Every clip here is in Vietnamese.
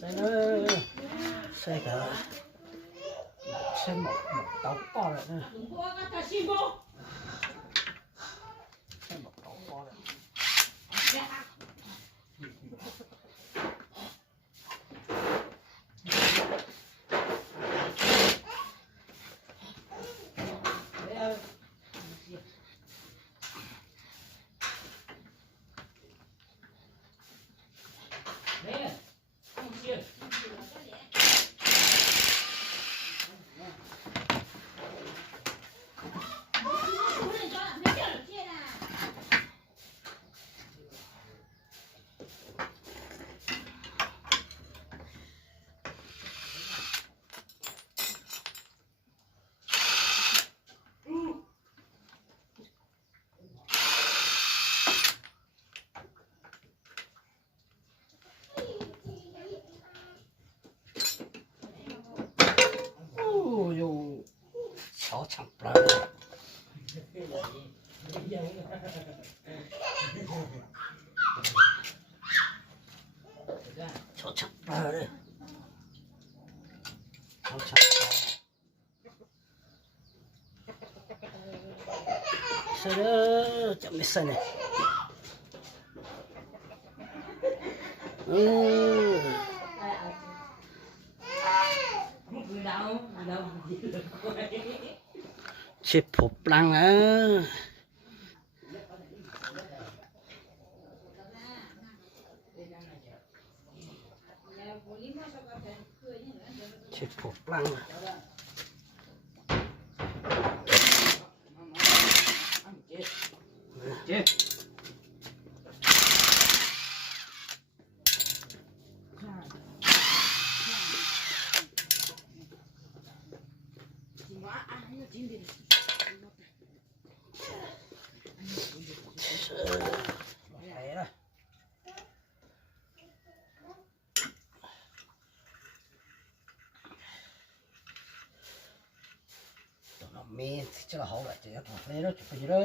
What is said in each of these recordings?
Xe nó xe cả xe một tàu con rồi nè, xe một tàu con rồi. Ôi chó chẳng ra chó chẳng ra đây chó chẳng ra sao đó chẳng biết sao này chip phục lăng á chip phục lăng chip mẹ chứ là hậu lại chỉ thằng phê đó chụp gì đó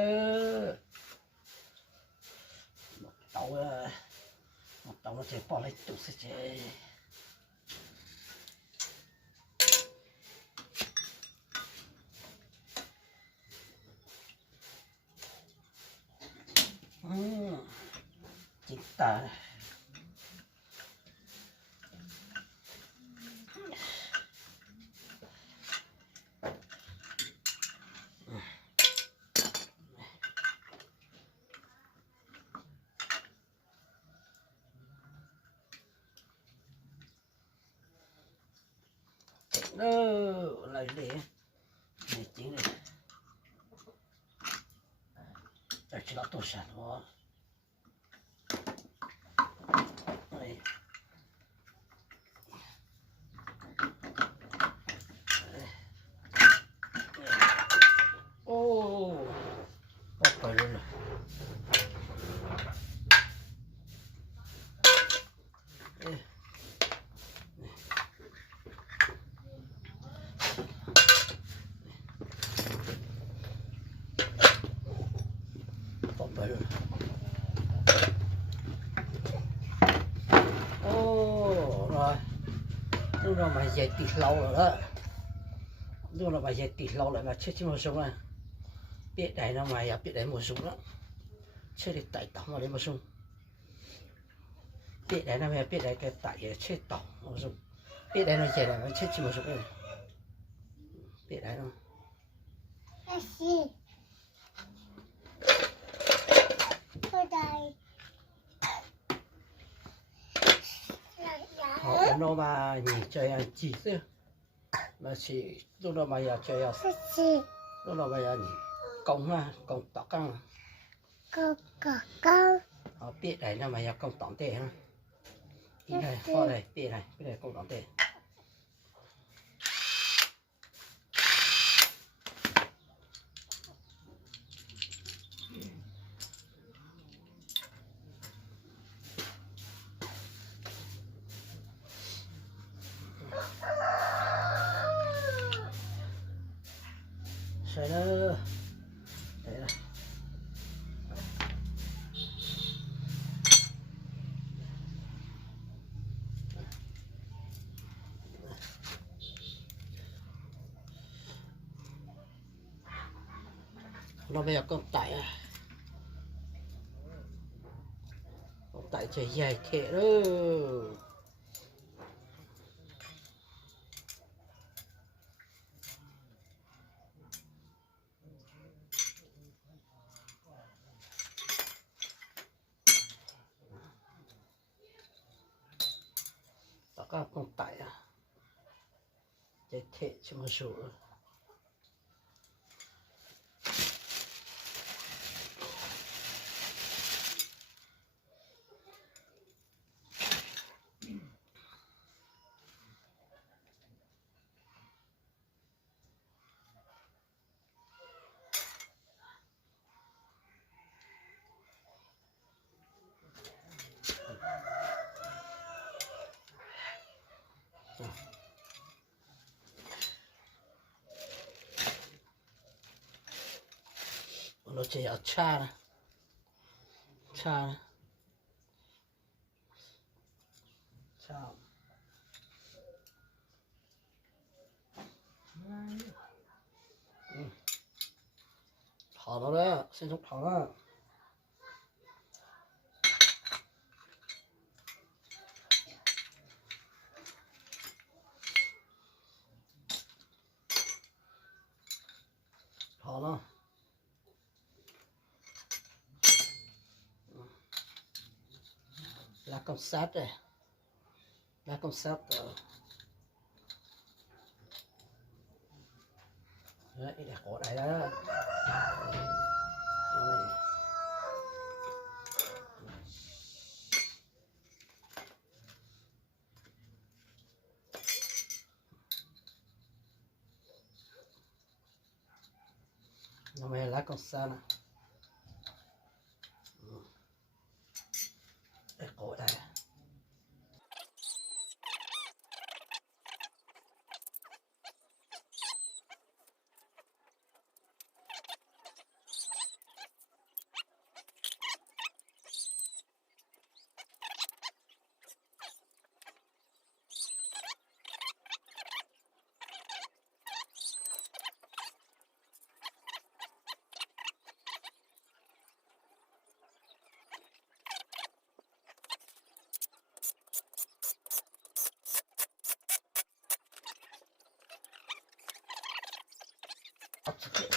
một tàu nó chỉ bỏ lại chụp sẽ chơi chính ta nó lại để này chính này đây chỉ là tổ sản thôi đây ô bắt phải luôn rồi rồi lúc nào mà dậy tịt lâu rồi đó lúc nào mà dậy tịt lâu lại mà chết chứ một súng này biết đấy nó mà biết đấy một súng đó chết thì tại tổng mà đấy một súng biết đấy nó mà biết đấy cái tại chết tổng một súng biết đấy nó dậy lại mà chết chứ một súng này biết đấy nó họ nó mà nhìn chơi ăn chỉ chứ mà chỉ lúc nào mà giờ chơi lúc nào mà giờ công ha công tóc căng họ biết đấy nó mà giờ công tỏng tệ ha đi này họ này biết này công tỏng tệ Rồi đó. Đấy này. nó bây giờ con tải chạy dài thế đó. Các con tải chạy thế chứ mà số nó chạy ở cha nè, cha thỏ nó đấy, xin chúc thỏ đó. Thỏ nó là con sắt đây, là con sắt rồi. Đấy, để cổ đây đó. Nó mới lá con sa nè. Để cổ đây.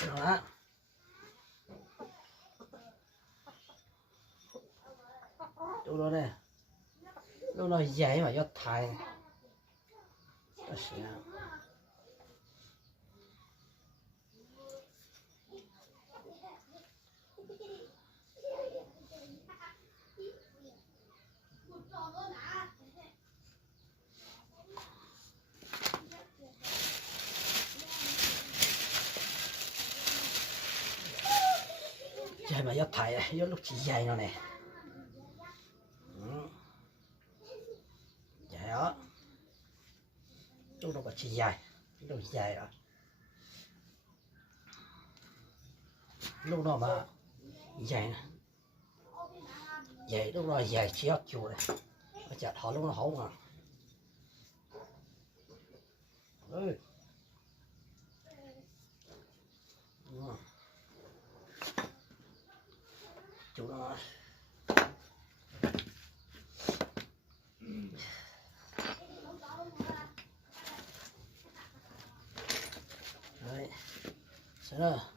Đó. Đâu đó nè. Đâu nó dày mà do thải. Dày mà do thải, do lúc chỉ dày nó nè. Dày đó. Lúc đó chỉ dài, lúc dài đó. Lúc đó mà dài nè. Dài lúc đó dài chỉ ở chùa này. Nó chặt họ lúc nó hổ mà. Ơi. Chủ nó. Đấy. Thế nữa.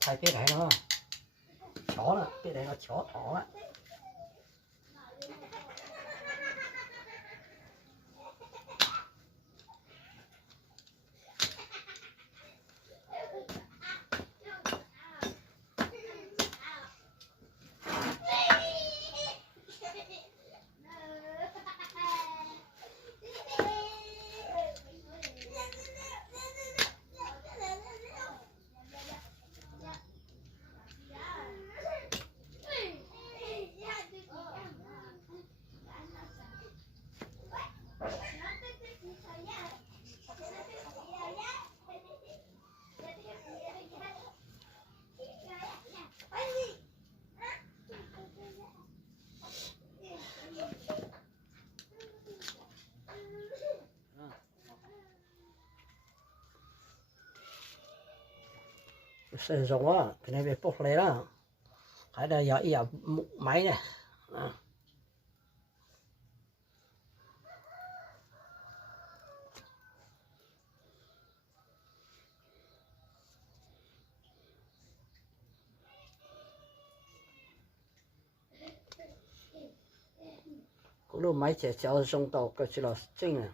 Thay biết này nó. Chó nè, biết này nó chó thỏ á. sử dụng á cái này về bốc lấy đó cái đây giờ giờ máy này à. cũng lúc máy chạy cho dùng tàu cái chỉ là chính này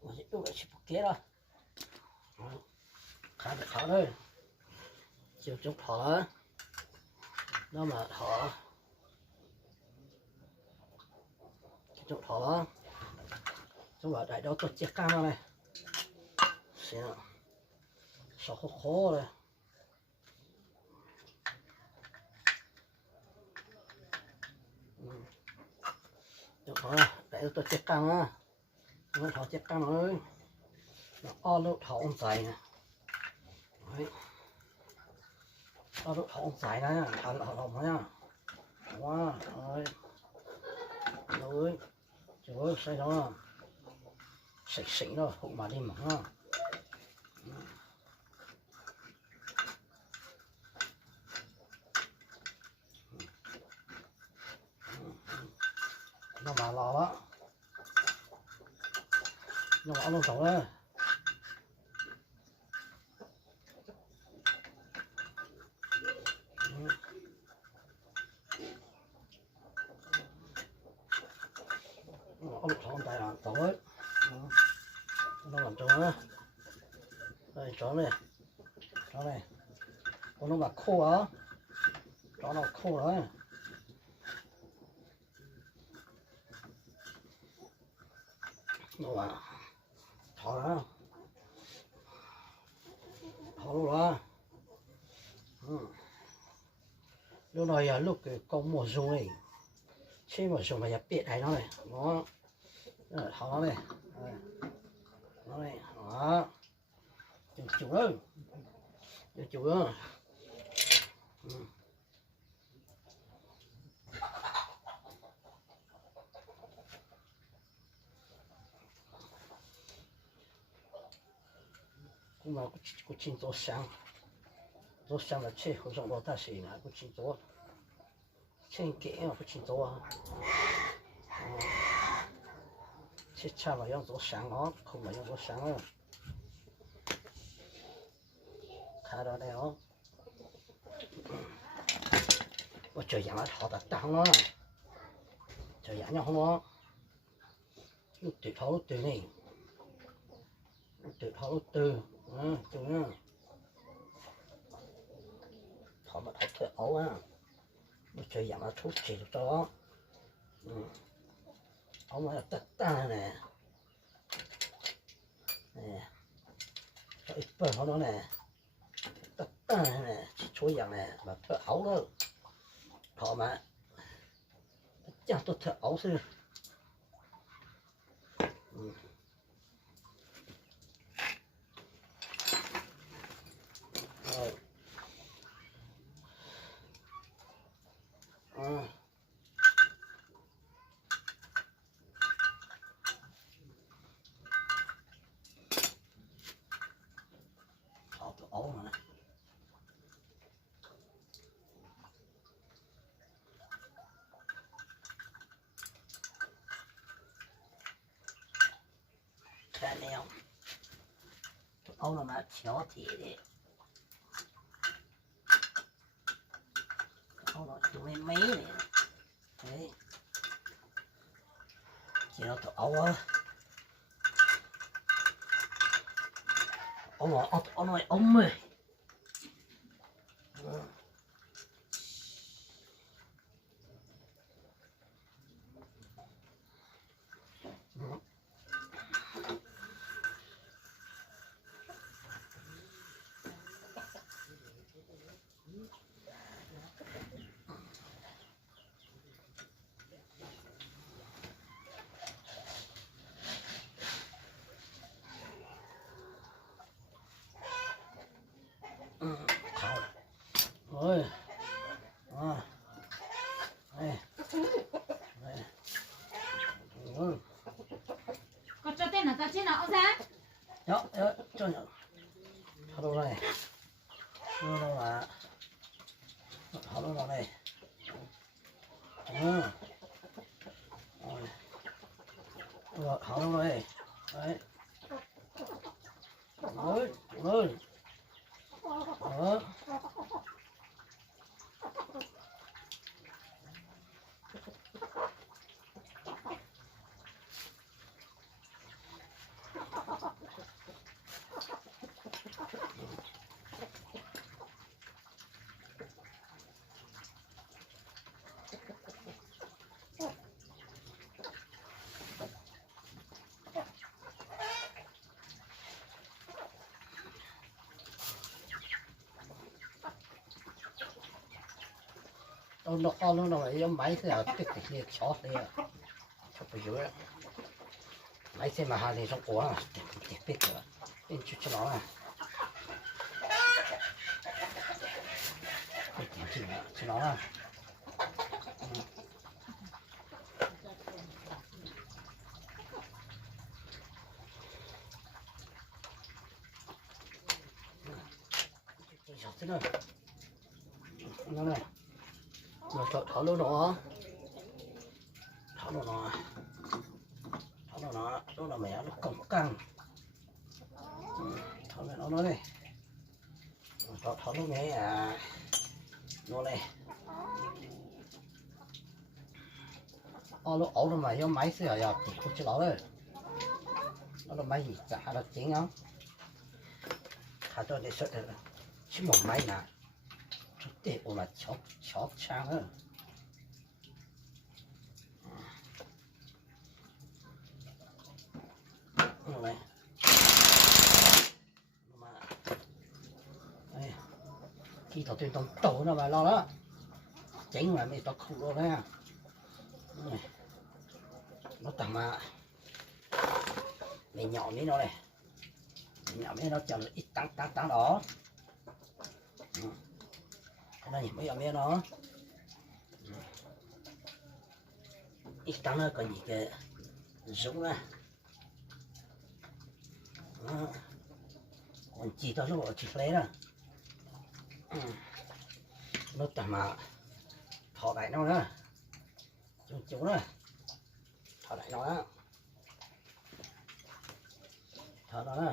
我是用的是不给了，看着好了，就跑了，那么好，就跑了，就把带到做秸秆了嘞，行，烧火好了。好了，带到做秸秆了，我炒秸秆了，那二路炒红菜呢，哎，二路炒红菜呢，炒什么呀？哇，哎，rồi, rồi sai đó, sạch sạch đó, không mà đi mỏng đó. Nó mà lò đó, nó mà nó trộn đó. Nó trộn tại là tối, nó làm trộn đó, đây trộn này, còn nó mà khô á, trộn nó khô rồi. Nó mà thọ đó, thọ luôn đó. Lúc này là lúc cái con mùa xuân này, trên mùa xuân phải biết này nó này, nó thọ nó này, nó này, đó, chủ đó, chủ đó. cũng mà cũng chín tổ sáng là chơi không giống ta xí nè cũng chín tổ trên kẽ mà cũng chín tổ à chơi cha là用tổ sáng đó không phải用tổ sáng đâu khai đó đây đó我最近學得當咯，最近有好多碌斷頭碌斷呢，碌斷頭碌斷，做咩？頭咪頭脫嘔啊！我最近出事咗，我咪又得單呢，一般好多呢，得單呢，出人呢咪脫嘔咯。họ mà chắc tôi thợ ấu sư rồi họ thợ ấu mà看了，熬了嘛挑剔的，熬了就美的，哎，接着都熬啊，熬了熬没， Có cho tên là ta trên nó ra. Đó, cho nhỏ. Tháo đâu này. Tháo đâu là. Tháo đâu này. Rồi. Rồi, tháo đâu này. Đấy. Rồi, rồi. Đó. nó là giống máy thế nào tích cực như chó thế à chó bây giờ máy thế mà hai này trong cổ à tích biết rồi bên chút cho nó à cho nó à thế này nó này rồi tháo luôn đó tháo luôn nó nó là mẹ nó căng tháo lên nó này tháo luôn này à nó này nó ổ nó mà do máy xưa giờ thì không chịu nổi nó là máy gì cả là chính không tháo cho để xuất được chứ một máy nè chút tiền mà chóp trang nữa này mà đây khi đầu tiên tông tổ nó mà lo đó chính là mình tao không lo đấy này nó tầm mà mình nhỏ miếng nó này mình nhỏ miếng nó chầm ít tăng đó cái này mấy miếng nó ít tăng nó còn gì cái giống này còn chỉ tao lúc chỉ lấy nè nó tầm mà thọ đại nó nữa chú nữa thọ đại nó đó thọ đó nè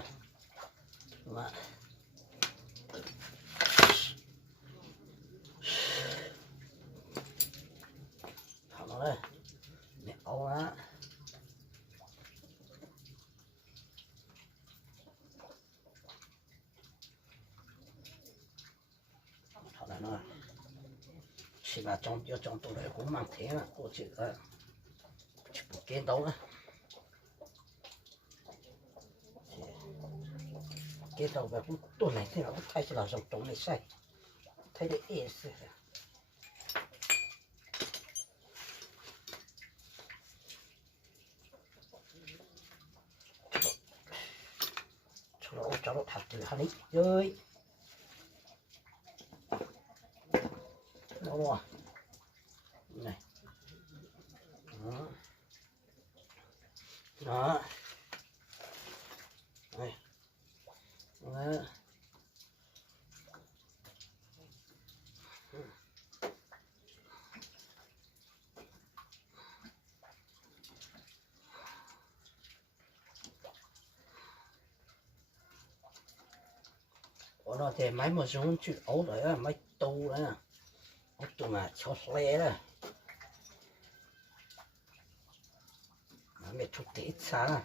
mà thọ nó đây mẹ ô á nó chỉ là trong tôi đấy cũng mang thế là cô chỉ là một cái đấu đó cái đầu về cũng tôi này thế nào cũng thay cho là dòng trống này sai thay để ế sẽ cho nó thật từ hai lít chơi đó này đó đó này đó nó thì máy mà xuống chuyện ấu đấy là máy tu đấy à ấu tu mà cho le đó mà mẹ thuộc tế xa à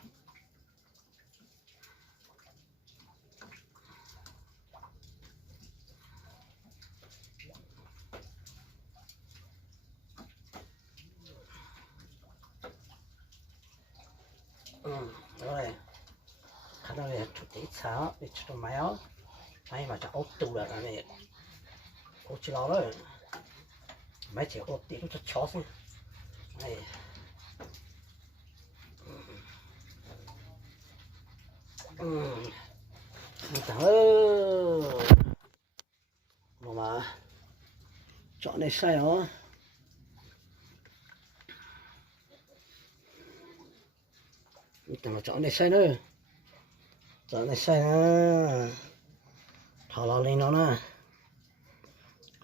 rồi khả năng là thuộc tế xa để cho máy áo máy mà cho ấu tu là mẹ ấu chỉ lo đó máy chỉ ấu tí cho chó thôi này cảm ơn mà chọn này sai hả tầm mà chọn này sai nữa chọn này sai ha thọ lò lên nó nè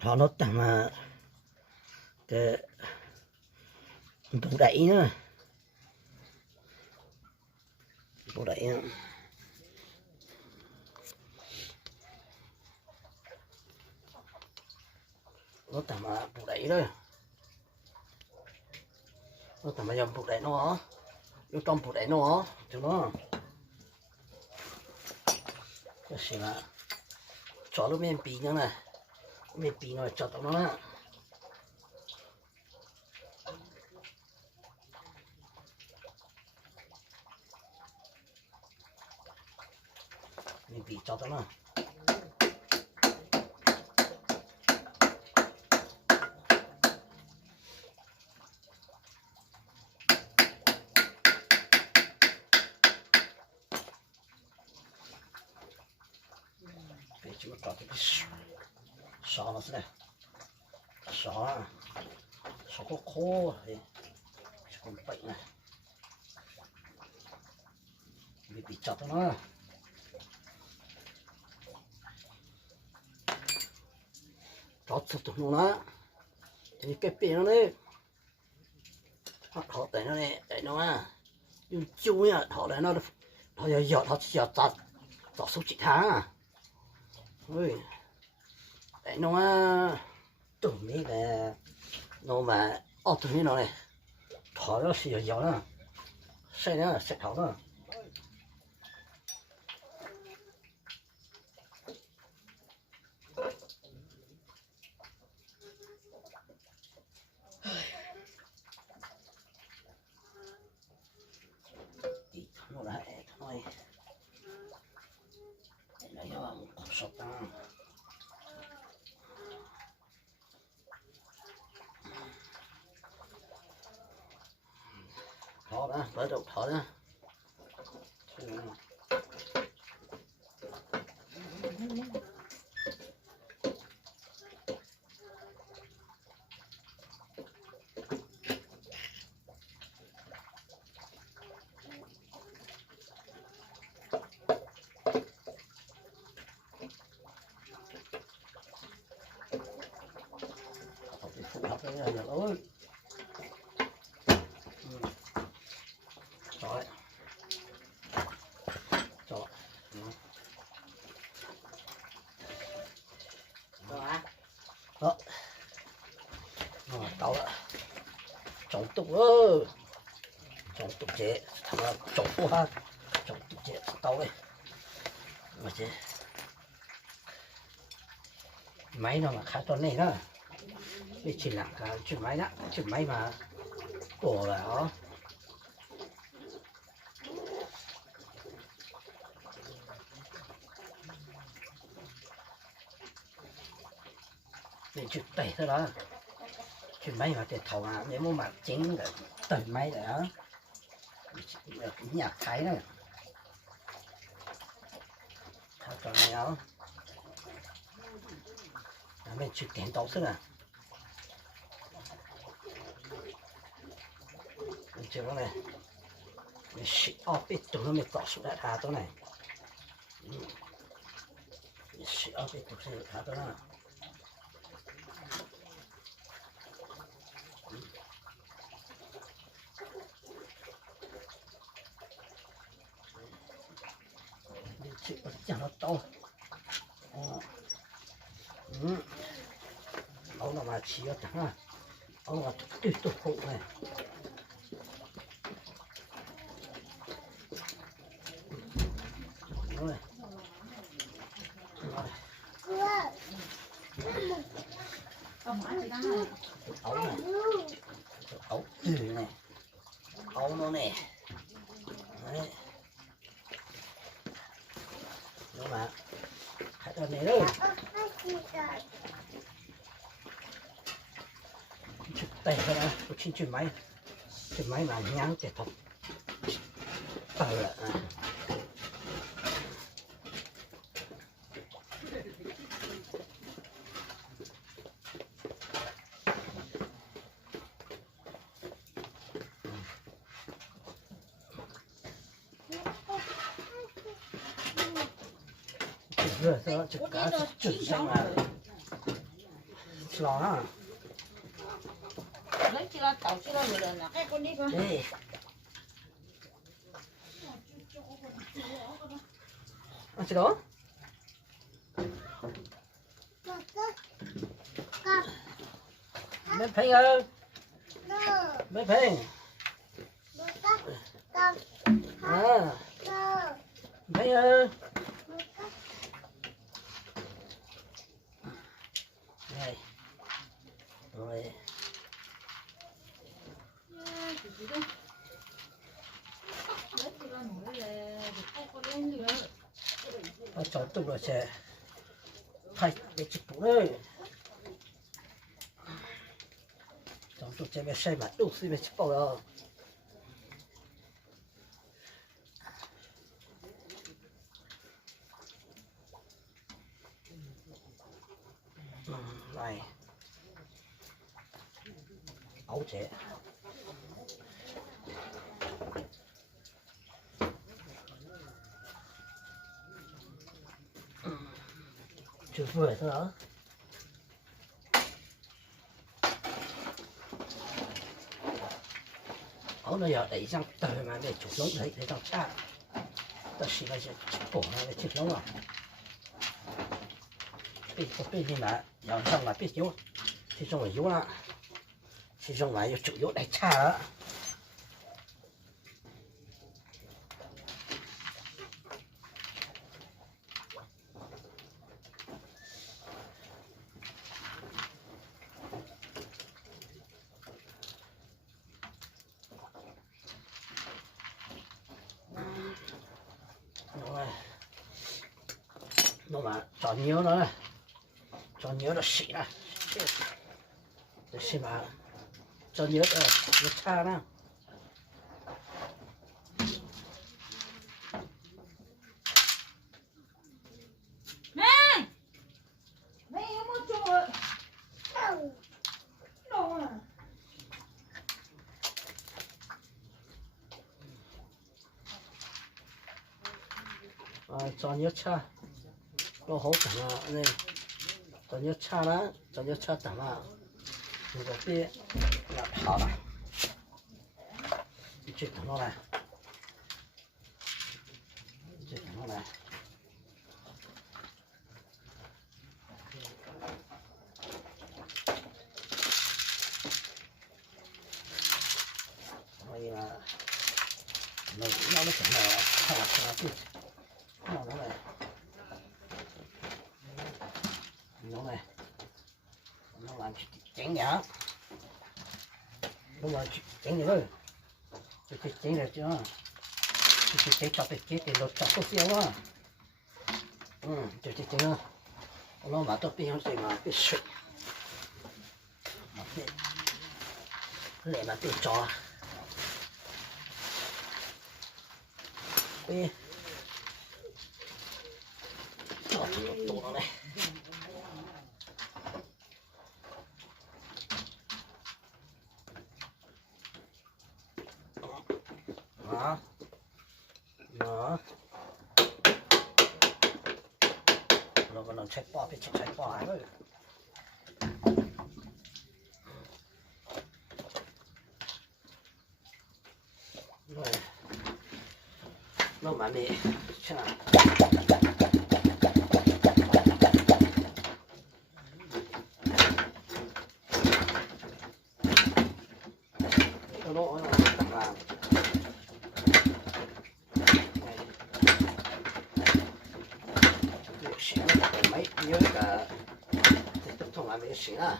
thọ nó tầm mà cái bù đẩy nữa bù đẩy nữa nó tầm mà bù đẩy đó nó tầm mà dòng bù đẩy nó hả vô trong bù đẩy nó hả cho nó cái gì mà cho nó men bì nữa nè men bì nó cho tao nó nè men bì cho tao nó chúng ta có cái sò nó thế này sò khô khô thì còn bệnh này bị chặt nó chặt sụt nó thì cái bể nó đấy họ để nó này để nó dùng chui à họ để nó giọt họ chỉ giọt giọt số chỉ tháng ui đấy nó tụi mấy cái nó mà tụi mấy nó này thỏ nó xì dầu nữa xây nữa xây thảo nữa đi nó lại thôi đây là một số tăng thỏ đó tới đầu thỏ đó học cái này được ơi trời trời đó tao trồng tục ơi trồng tục chế thằng nào trồng phô ha trồng tục chế tao đây mà chế máy nó mà khá to này đó đi chỉ làm cái chuyện máy đó chuyện máy mà đổ vào để chuyện tẩy thôi đó chuyện máy mà để thầu mà nếu mà chính là tẩy máy đó cái nhà thái này thao trò này đó mình chuyện tiền tốt thế nào chưa có này mình xịt ốp ít tụi nó mới tỏ xuống đại thà tối này mình xịt ốp ít tụi nó thà tối nào đi chịu chẳng nó to ông nào mà chỉ ở thằng ông là tuyệt tuyệt phụ này rồi ông ăn gì đó ấu này ấu này ấu nó này đấy nhưng mà hãy cho này đâu tay thôi đó chuyện máy mà nhắn để thật là vừa rồi chỉ cá chữ sang mà lò ha lấy chỉ là tàu chỉ là người là cái con đi cơ đi ăn gì đó mấy phê ơi mấy phê à mấy ơi đây rồi nó chọn tục rồi sẽ thay để chụp bút đây chọn tục sẽ bị say mà đủ xí bị chụp bao rồi này ấu trẻ chưa vừa thôi đó ấu nó giờ đẩy sang tờ mà để chụp lông đấy để tao cha tao chỉ là chụp cổ này để chụp lông à biết có biết gì mà giờ xong là biết yếu thì xong rồi yếu là thì xong là yếu chụp yếu đẩy cha đó nó mà chọn nhiều nữa này chọn nhiều là xị này để xem mà chọn nhiều là nó cha nè mẹ không có chùa đâu à chọn nhiều cha nó hỗ trợ mà này chọn nhiều cha đó chọn nhiều cha tạm mà如果别那好了，你去等我来，你去等我来。所以呢，那么整了，看了看了就，弄来，弄来，弄来去整呀。đúng rồi chén này thôi cái chén này chưa cái chén chọc cái chén thì lột chọc có xíu quá cái chén nữa nó mà tôi biết không gì mà cái sụt mà tôi cho cái cho nó này đó đó nó còn làm chạy bỏ bị chạy bỏ rồi rồi nó mà bị chả nó làm mấy nhớ cả thì tổng thống làm mấy chuyện à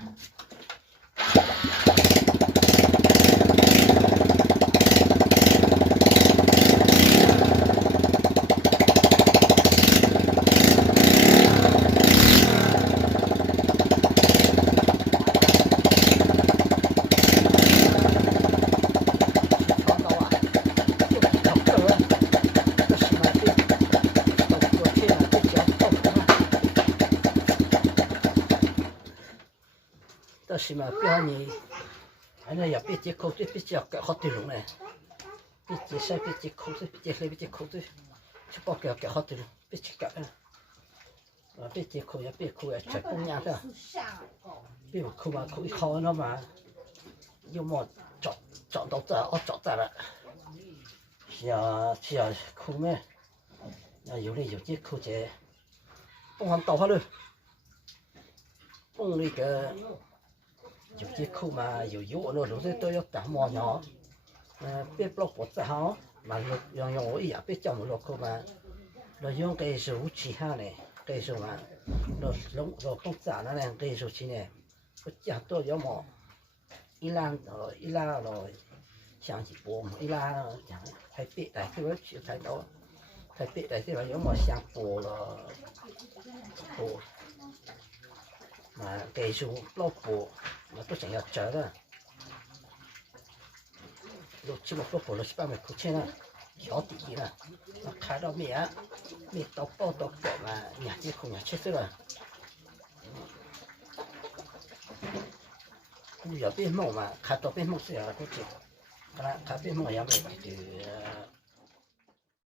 是嘛？表你，反正也别接口水，别接好对龙嘞，别接晒，别接口水，别接水，别接口水，吃饱给好对龙，别吃干了。biết chế khu ya biết khu ya chạy bông nhang đó 是下来过。 biết một khu mà khu ít khó nó mà nhưng mà chọn chọn đầu giờ ở chọn giờ là giờ khu mẹ nhiều đi nhiều chiếc khu chế bông hoàn tàu hết rồi bông đi cái nhiều chiếc khu mà nhiều yếu nó lúc đấy tôi có cả mò nhỏ biết block bột ra hả mà dùng dùng ý à biết trong một lô khu mà rồi dùng cái số chỉ ha này cái số mà rồi không trả nó này cái số chỉ này có chả tôi giống mò ý lan rồi想起波嘛，伊拉讲台北来这边去台岛，台北来这边有么想波了，波，嘛技术老波，嘛都想要折了，有这么多波了700块钱了，小底了，嘛开到咩啊，咩到包到脚嘛，伢这空伢吃死了。有边梦嘛，开到边梦是要多久？开边梦也没白的。